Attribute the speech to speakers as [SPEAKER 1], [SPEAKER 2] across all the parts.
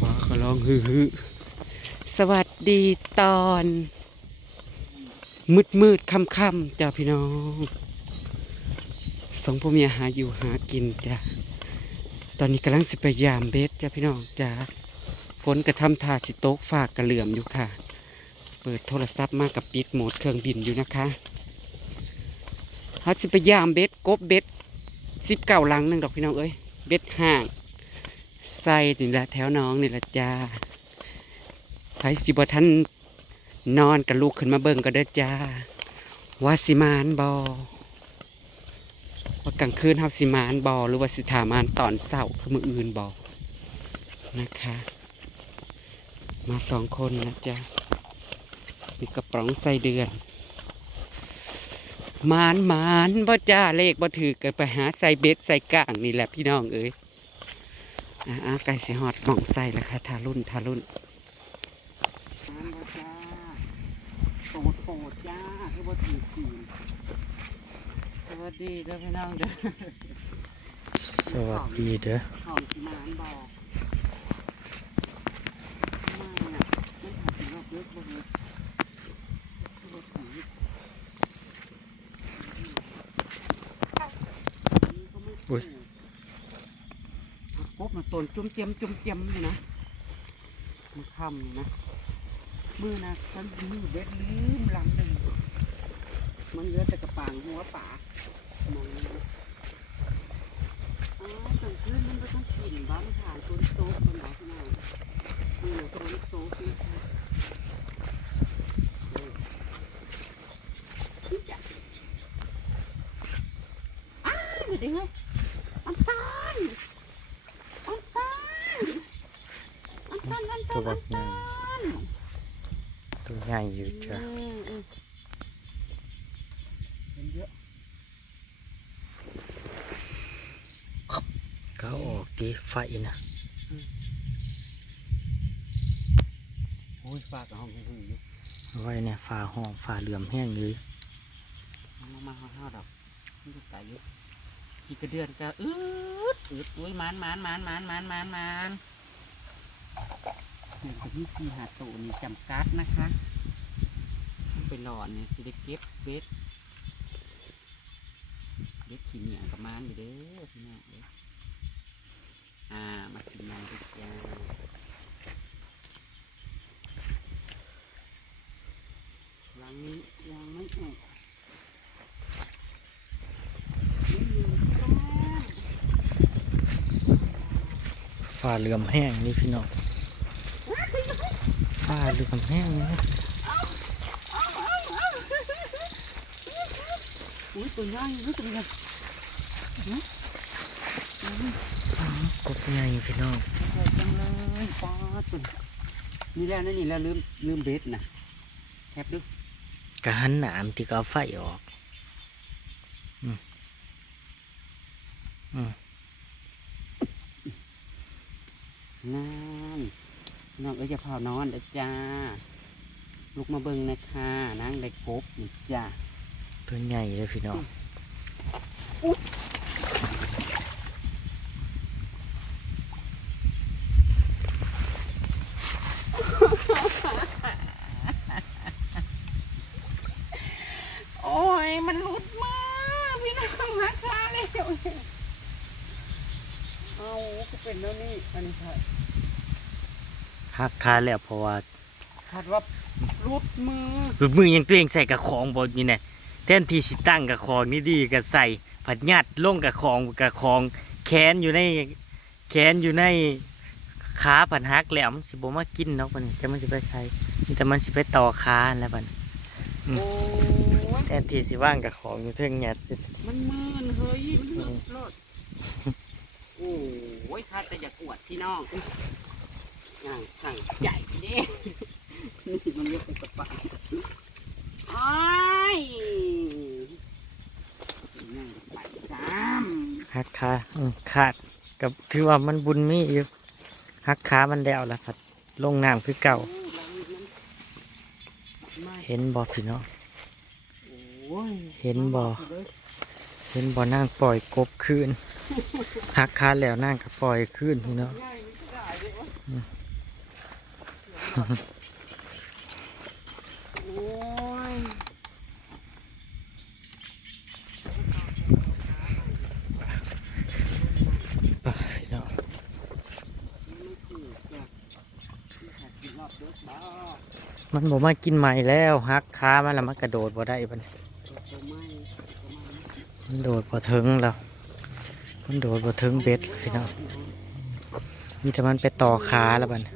[SPEAKER 1] ฟ้าก็ร้องฮือฮสวัสดีตอน มืดมืดค่ำค่ำจ้าพี่น้องสองพ่อเมียหาอยู่หากินจ้าตอนนี้กำลังสิไปยามเบสจ้าพี่น้องจ้าฝนกระทำทาสิโต๊กฝากกระเหลื่อมอยู่ค่ะ เปิดโทรศัพท์มากับปิดโหมดเครื่องบินอยู่นะคะเขาสิไปยามเบสกบเบสสิบเก้าลังหนึ่งดอกพี่น้องเอ้ยเบ็ดห่าง ใส่นี่แหละแถวน้องนี่แหละจ้าใครสิบท่านนอนกับลูกขึ้นมาเบิ่งก็ได้อจ้าว่าสิมานบอว่ากลางคืนเฮาสิมานบอหรือว่าสิถามานตอนเศร้าคือมืออื่นบอนะคะ มาสองคนนะจ๊ะมีกระป๋องใส่เดือนมานมานบ่จ้าเลขบ่ถือกันไปหาใส่เบ็ดใส่ก้างนี่แหละพี่น้องเอ้ย อ่าอ่าไก่สิฮอดหม่องใส่แล้วค่ะทารุ่นทารุ่นหมานบ่จ้าโปดโปดจ้าคือบ่ถือขีนสวัสดีเด้อพี่น้องเด้อ
[SPEAKER 2] สวัสดีเด้อ
[SPEAKER 1] ของสิหมานบอกไม่น่ะมันหาสิรอบเลิกบ่เลิกคือบ่ถือ
[SPEAKER 2] อุ้ย
[SPEAKER 1] ปุ๊บมัน ตนจุ่มเจียมจุ่มเจียมเลยนะมันคำนะมือนะฉันมือเบ็ดลืมลำหนึ่งมันเหลือแต่กระปางหัวป่ามองนะอ๋อกลางคืนมันไม่ต้องกินบ้านผ่านต้นโต๊ะมันหรอกนะมือต้นโต๊ะสิคะเออนี่จ้ะอ้าวเดี๋ยวเฮ้ย อันตันอันตันอันตันอันตั
[SPEAKER 2] ตัวน บั
[SPEAKER 1] อั
[SPEAKER 2] ก
[SPEAKER 1] น
[SPEAKER 2] ใหญ่
[SPEAKER 1] ตัน
[SPEAKER 2] ตัวใหญ่อยู่จ้ะ
[SPEAKER 1] เห็นเยอะ
[SPEAKER 2] ก็ออกดีไฟนะ
[SPEAKER 1] โอ้ยฝากับห้องหืออยู่
[SPEAKER 2] ไว้เนี่ยฝาห้องฝาเหลื่อมแห้งเลย
[SPEAKER 1] มามาห้าดอกนี่ก็ไก่เยอะอีกกระเดือนก็อืดอืดอุ้ยมันมันมันมันมันมันมัน เป็นที่ที่หาตูนี่จำกัดนะคะ ไปนอนเนี่ยสิได้เก็บเบ็ดเบ็ดขี้เหนียวกับมันอยู่เด้อพี่น้องเด้ออ่า มากินนอนด้วยจ้าหลังนี้ยังไม่ออกนี่อยู่แป้ง
[SPEAKER 2] ฝ่าเหลื่อมแห้งนี่พี่น้อง ฝ่าเหลื่อมแห้งนะ
[SPEAKER 1] อุ้ยตัวใหญ่อุ้ยตัวใหญ่
[SPEAKER 2] กบใหญ่พี่น้อง
[SPEAKER 1] ใหญ่จังเลยปลาตุ่นนี่แล้วนะนี่แล้วลืมลืมเบ็ดนะแคบดู
[SPEAKER 2] กะหันหนามที่ก็เอาไฟออกอืมอืม
[SPEAKER 1] นั่น น้องเอ้ยจะพานอนเด้อจ้าลุกมาเบิ่งนะคะนั่งได้กบนี่จ้า
[SPEAKER 2] ตัวใหญ่เลยพี่น้อง
[SPEAKER 1] โอ้ย มันหลุดมาพี่น้องหักขาเลยเอาก็เป็นแล้วนี่อันนี้ค่ะ
[SPEAKER 2] หักคาแล้วเพราะว่า
[SPEAKER 1] คาดว่าหลุดมือ
[SPEAKER 2] หลุดมือยังตัวเองใส่กระของบนนี่เนี่ยแทนที่สิตั้งกระของนี่ดีก็ใส่ผัดยัดลงกระของกระของแขนอยู่ในแขนอยู่ในขาผัดหักแหลมนสิบมากินเนาะมันจะมันสิไปใส่มีแต่มันสิไปต่อขาแล้วมันอืม
[SPEAKER 1] โอ้ย
[SPEAKER 2] แทนที่สิว่างกระของอยู่เทิงยัดสิ
[SPEAKER 1] มันมืนเฮ้ยมันหลุดรอดโอ้ยคาดแต่อยากอวดพี่น้องอ ย่างสั่งใหญ่เด้นี่มันเรียกเป็นกระป๋าอ้ายนั่งไปจ้าม
[SPEAKER 2] หักขาอืมขาดกับถือว่ามันบุญมีอยู่หักขามันแล้วละผัดลงน้ำคือเก่า
[SPEAKER 1] ไม่
[SPEAKER 2] เห็นบ่พี่น้อง
[SPEAKER 1] โอ้ย
[SPEAKER 2] เห็นบ่เห็นบ่อนางปล่อยกบคืนหักคาแล้วนางก็ปล่อยคืนพี่น้อง
[SPEAKER 1] ง่ายไม่ได้เลยวะ โอ้ย
[SPEAKER 2] ไปพี่น้อง
[SPEAKER 1] ไม่ถูกจ้ะที่ขาดกินรอก
[SPEAKER 2] มากินใหม่แล้วหักคามันแล้วมันกระโดดบ่ได้บัดนี้
[SPEAKER 1] ตัวตัวไม่ตัวไม่
[SPEAKER 2] มันโดดบ่ถึงแล้วมันโดดบ่ถึงเบ็ดพี่น้องมีแต่มันไปต่อขาแล้วบัดนี้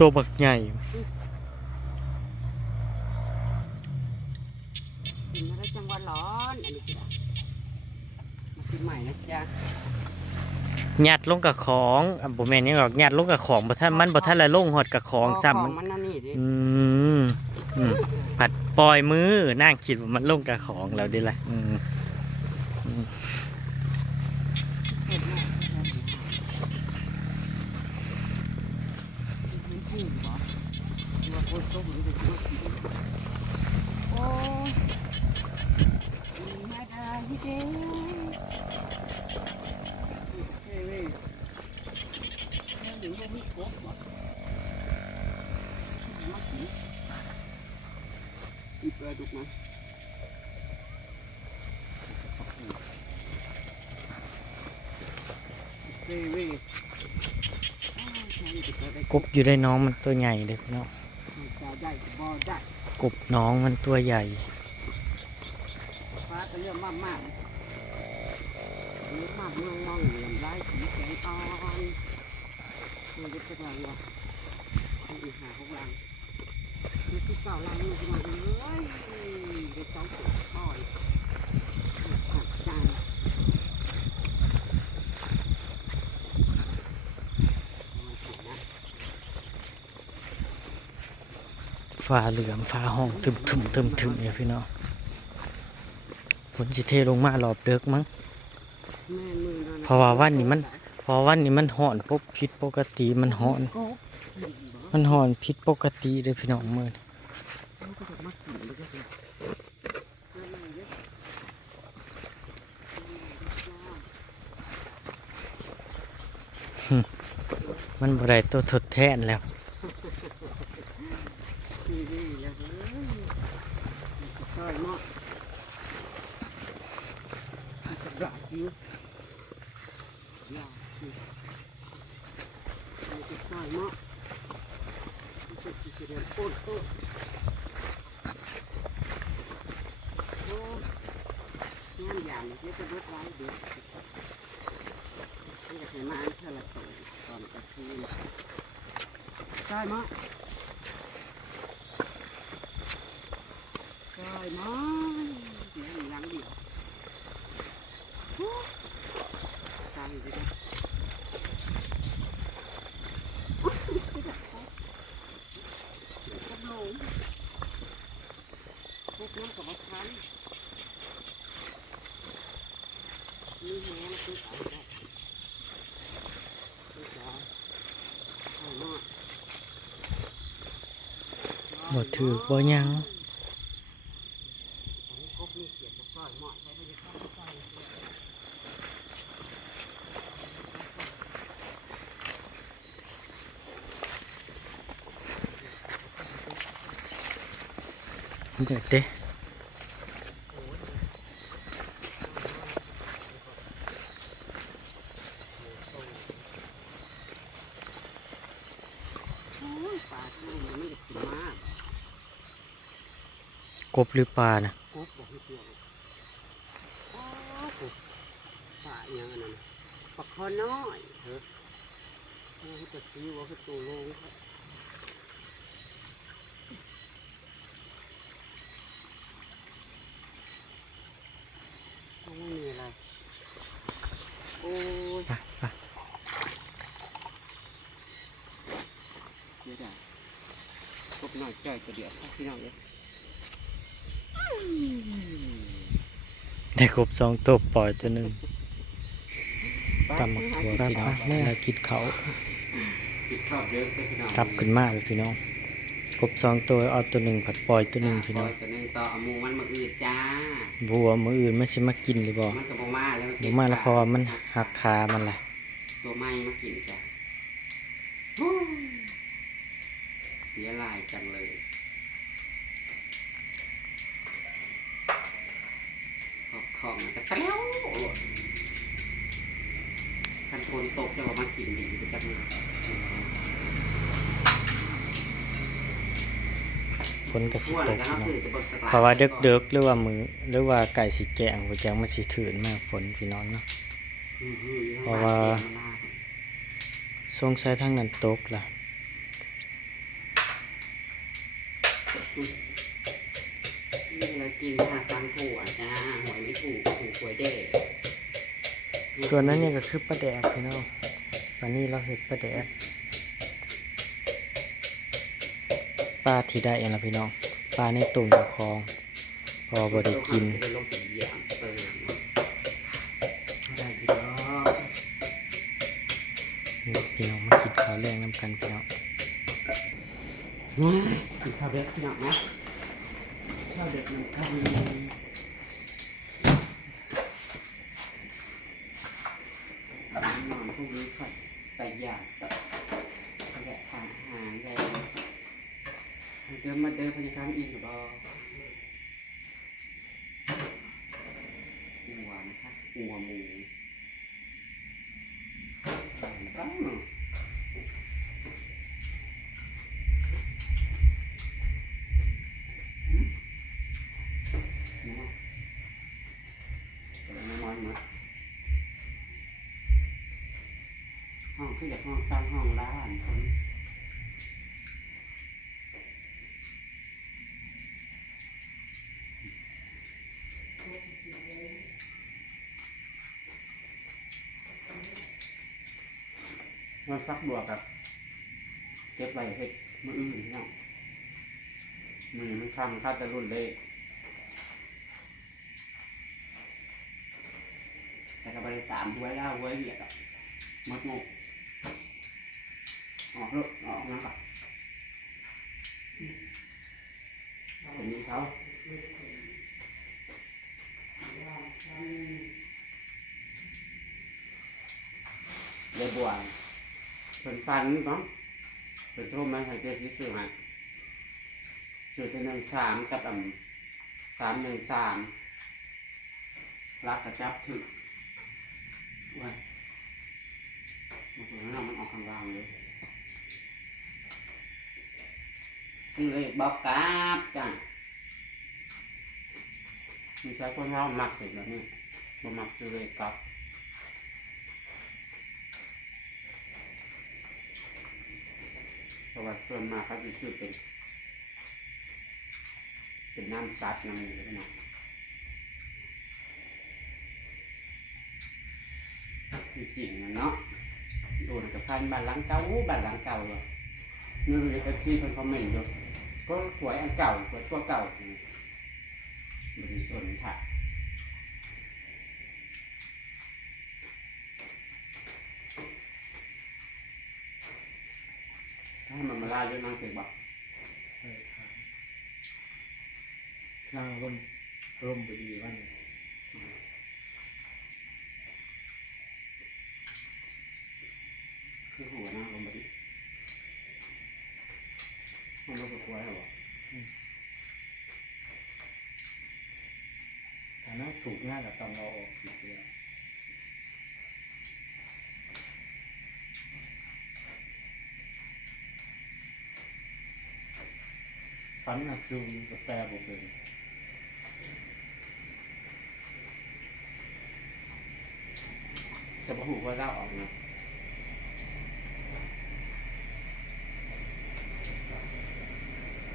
[SPEAKER 2] ตัวบักใหญ่
[SPEAKER 1] กินอะไรจังหวะร้อนอันนี้คืออะไรมากินใหม่นะจ๊ะ
[SPEAKER 2] ยัดลงกับของอะบ่แม่นหยังหรอกยัดลงกับของบ่ทันมันบ่ทันละลงฮอดกับของซ้ำ
[SPEAKER 1] มั
[SPEAKER 2] มันน
[SPEAKER 1] มันนั่นนี่ดิ
[SPEAKER 2] อืมอืมผัดปล่อยมือนั่งคิดว่ามันลงกับของแล้วดิล่ะอืม
[SPEAKER 1] กบหมากินอีกปลาดุกนะเฮ้ยเว้ย
[SPEAKER 2] กบอยู่ได้น้องมันตัวใหญ่เด็กเนาะ
[SPEAKER 1] จะได้บ่ได้
[SPEAKER 2] กบน้องมันตัวใหญ่
[SPEAKER 1] ฟ้าก็เรื่องมากมากมากน้องน้องเหลี่ยมร้สีแสงอ่อน มันจะเป็นอะไรวะมันอีกหาของรังมันที่เก่ารังมันจะมาเลยเด็กสองตัวพ่อยหักจาน
[SPEAKER 2] ฟ้าเหลืองฟ้าห้องทึมทึมทึมทึมเนี่ยพี่น้องฝนสิเทลงมารอบเดึกมั้ง
[SPEAKER 1] แม่มือนั่น
[SPEAKER 2] เพราะว่าวันนี้มัน อวันนี้มันห่อนพบผิดปกติมันห่อน มันห่อนผิดปกติเลยพี่น้องมือ
[SPEAKER 1] มันก็จะมากินเลยก็คือ
[SPEAKER 2] มันบ่ได้ตัวทดแทนแล้ว
[SPEAKER 1] ทีวีแล้วเฮ้ยซอยเนาะกระดาษอยู่ยาวนี่มันจะซอยเนาะมันจะสิเรียนโคตรโคตรโอ้งานอย่างนี้จะเบิดไว้เดี๋ยวนี่จะมาอันเท่าละตัวตอนกลางคืนซอยเนาะ
[SPEAKER 2] บ่ถือบ่หยัง
[SPEAKER 1] ครบมีเกียรติซอยหมอดใช้ไปเลยครับซอยเลย
[SPEAKER 2] เด็กเด้
[SPEAKER 1] ก
[SPEAKER 2] บหรือปลานะ
[SPEAKER 1] กบบอกให้เปรี้ยวโอ้กปลาอย่างนั้นนะปลาคอน้อยเถอะโอ้จะซื้อว่าคือตัวลงครับไม่มีอะไร โอ้ย
[SPEAKER 2] ไปไป
[SPEAKER 1] เดี๋ยวได้กบหน่อยใจ่อยตัวเดียวครับพี่น้องเลย
[SPEAKER 2] ได้กบสองตัวปล่อยตัวหนึ่ง
[SPEAKER 1] โตำ
[SPEAKER 2] หมักถั่วพี่น้องแล้วกินเขาว
[SPEAKER 1] กินข้าวเยอะเลยพี่น้อง
[SPEAKER 2] กลับขึ้นมาเลยพี่น้องกบสองตัวเอาตัวหนึ่งผัดปล่อยตัวหนึ่งพี่น้อง
[SPEAKER 1] ตัวหนึ่งต่อเอาหมูมันมาอืดจ้า
[SPEAKER 2] บัวมืออื่นมันสิมากินหรือบ่
[SPEAKER 1] มันกับโบมาแล้ว
[SPEAKER 2] บ่มาแล้วเพราะว่ามันหักขามันล่ะ
[SPEAKER 1] ตัวไม้มากินจ้ะฮู้เสียลายจังเลย ขอบของมันจะเปรี้ยวคันโทนตกจะว่ามากินดีไปจังเลย
[SPEAKER 2] ฝนก็สิตก
[SPEAKER 1] เขาะ
[SPEAKER 2] เพราะว่าเด็กๆหรือว่ามือหรือว่าไก่สิแกงหัวจังมันสิถืนมากฝนพี่น้องเนาะเพราะว่าสงสัยทางนั้นตกล่ะ
[SPEAKER 1] นี่เรา กินทางฟังถั่วจ้าหวยไม่ถูกถูกหวยเด้
[SPEAKER 2] ส่วนนั้นเนี่ยก็คือปลาแดกพี่น้องวันนี้เราเห็ดปลาแดกปลาที่ได้เองละพี่น้องปลาในตุ่มกับคลอง พอบ่ได้กิน
[SPEAKER 1] ได้ลงเป็นอย่างเติมได้กินแล้ว
[SPEAKER 2] พี่น้องมากินข้าวแรงน้ำกันพี่น้อง
[SPEAKER 1] กินข้าวเด็กพี่น้องไหม ข้าวเด็กหน้ำกันนอนพวกนี้ค่อยไปอย่างต่อแหละทางอาหารแล้วเดิมมาเดิมพนักงานอินหรือเปล่าหัวนะคะหัวหมู ห้องคืออยากห้องตั้งห้องร้านคนมาซักบวกกับเก็บไว้เฮ็ดมืออื่นพี่น้องมือมันคำคาดจะรุ่นเลยแต่ก็ไปสามหวยแล้วหวยเหยียดอะมดงก ออกลูกออกนะครับผมมีเขาเลยบวชเป็นฟันเนาะเป็นโทษมาให้เจ้าซื้อมาซื้อจะหนึ่งสามกับอ่ำสามหนึ่งสามรักกระจับถึกว้ายมันเหมือนเรามันออกข้างล่างเลย คือเลยบอกกราบจ้ะมีใช้คนเรามักเสร็จแล้วนี่บ่หมักคือเลยกลับเพราะว่าส่วนมากเขาจะชื่อเป็น เป็นน้ำซัดน้ำนี้เลยนะจริงๆนะเนาะดูในกับพันบ้านหลังเก่าบ้านหลังเก่าเลยนี่เลยก็ที่คนคอมเมนต์อยู่ ก็สวยอันเก่าสวยชั่วเก่ามันมีส่วนถ่ายถ้ามันมาล่าเยอะนั่งเก็บบอก
[SPEAKER 3] นั่งร่มร่มบดีวัน
[SPEAKER 1] คือหัวหน้าลง มันก็สวยเหรอ
[SPEAKER 3] ถ้านั่งถูกง่ายกับตอนเราออกติดเดียวฟันน่ะคือกาแฟบุกเป็น
[SPEAKER 1] จะบอกหูว่าเล่าออกนะ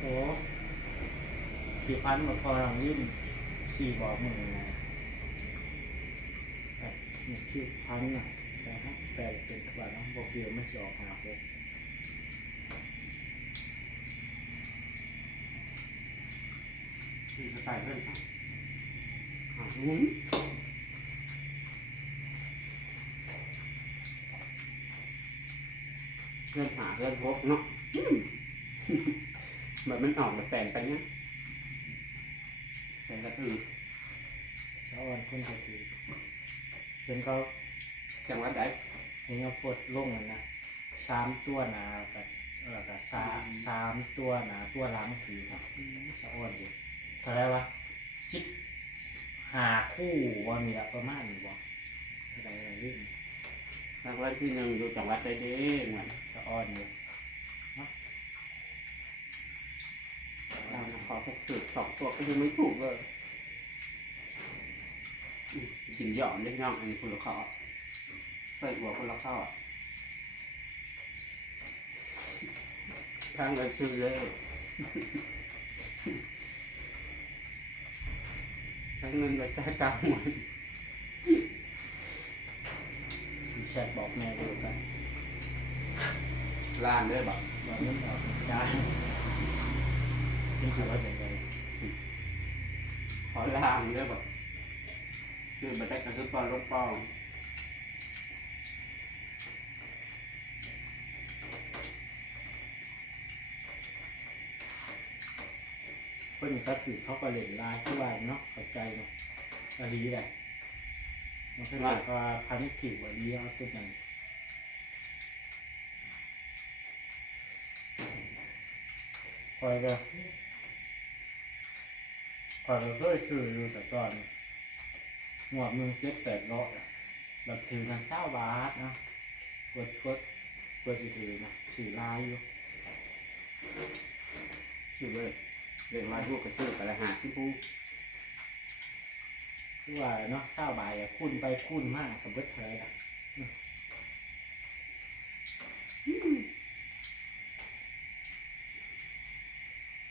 [SPEAKER 3] โอ้ที่ฟันมาพอหลังยื่นสี่บอกมือนะแต่นี่คือพันน่ะแต่ฮะแต่เป็นกระบาดน้องบอกเดียวไม่จะออกหาพวก
[SPEAKER 1] คือสไตล์เพื่อนครับหาหุ้นเพื่อนหาเพื่อนพบเนาะ อืมแบบมันออกมาแปลงไปเนี่ยแปลงกระตือ
[SPEAKER 3] แล้ววันคนจะคือเห็นเขา
[SPEAKER 1] จังหวัดใด
[SPEAKER 3] เห็นเขาปลดลงอะนะสามตัวหนากับเออกับสามสามตัวหนาตัวหล้างคือครับสะอ้อนอยู่เท่าไหรวะสิบหาคู่วันนี้ละประมาณนี้บ่เท่าไหรอะไรเรื่อง
[SPEAKER 1] รางวัลที่หนึ่งอยู่จังหวัดใดเด้เหมือน
[SPEAKER 3] สะอ้อนอยู่
[SPEAKER 1] เรา ขอแค่สืบสองตัวก็ยังไม่ถูกเลยอืมกินหย่อมเล็กน้องอันนี้คนละข้อใส่หัวคนละข้อทางเลยคือเลยใช้เงินไปจ่ายกลางวัน
[SPEAKER 3] มีแชทบอกแม่ดูกัน
[SPEAKER 1] ล้านด้วยบอก
[SPEAKER 3] บอกเงินออกจ้า นี่คือว่าเป็นไง
[SPEAKER 1] ขอล้านด้วยบอกคือมาได้กระทุ้ปอนลบปอง
[SPEAKER 3] เพิ่นก็ถือเขาก็เล่นลน์ที่ว่าเนาะเข้าใจเนาะอลีแหละมันก็ถือว่าพันผิวอลีเอาตัวนั้นคอยก็ คอยก็เคยซื้ออยู่แต่ก่อนหมวดมึงเจ็ดแปดร้อยอะแบบถือกันเศร้าบาทนะกดกดกดถือนะถือลายอยู่
[SPEAKER 1] คือเลยเรียกว่าลูกกระซื้อกระหาที่ผู้
[SPEAKER 3] คือว่าเนาะเศร้าบายอะคุ้นไปคุ้นมากกับเบิดเทยอะ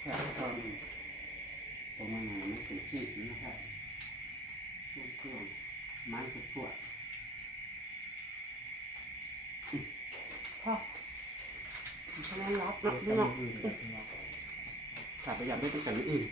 [SPEAKER 1] แค่ตอนประ มาณไม่ถึงขีดนะครับช่วงช่วงไม้ปวดปวดพ่อทำไมรับ
[SPEAKER 3] เดี๋
[SPEAKER 1] เนาะ
[SPEAKER 3] ยว
[SPEAKER 1] พี่
[SPEAKER 3] จะ
[SPEAKER 1] เนาะ
[SPEAKER 3] มีอื่นกับพี่น้อง
[SPEAKER 1] ถ้าไปอยากได้ต้องใส่ไม่อื่น